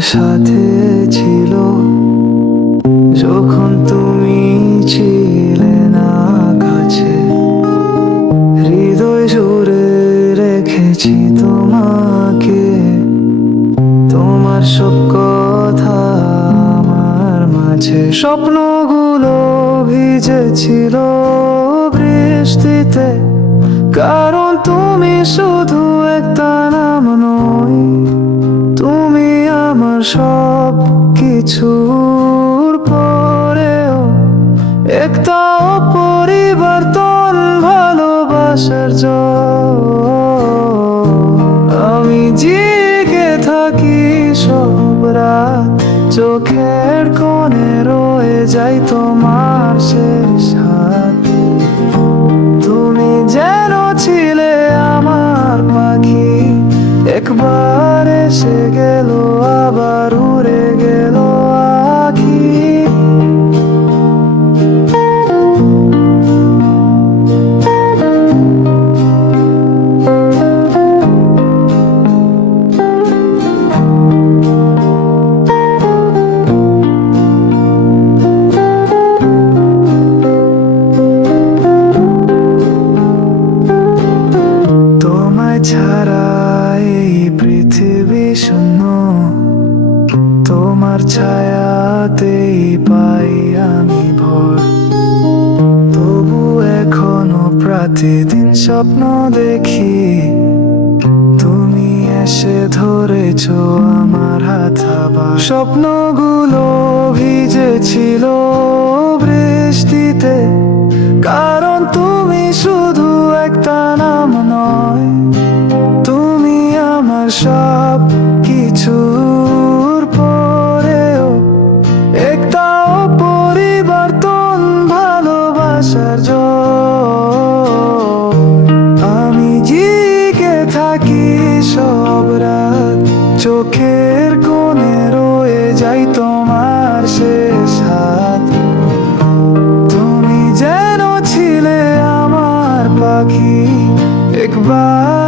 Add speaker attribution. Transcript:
Speaker 1: সাথে ছিল। যখন তুমি ছিলে না কাছে, হৃদয় জুড়ে রেখেছি তোমাকে। তোমার সব কথা আমার মাঝে, স্বপ্নগুলো ভিজেছিল বৃষ্টিতে। কারণ তুমি শুধু একটা সব কিছুর পরেও একটা অপরিবর্তন ভালোবাসার আমি জেগে থাকি সব রাত, চোখের কোণে রয়ে যাই তোমার শেষ হাত। একবার এসে গেল আবার উড়ে গেল। তোমার ছায়াতেই পাই আমি ভর। তবু এখনও প্রতিদিন স্বপ্ন দেখি। তুমি এসে ধরেছ আমার হাত স্বপ্নগুলো ভিজেছিল বৃষ্টিতে। কারণ তুমি শুধু একটা নাম নয়। তুমি আমার সব Goodbye.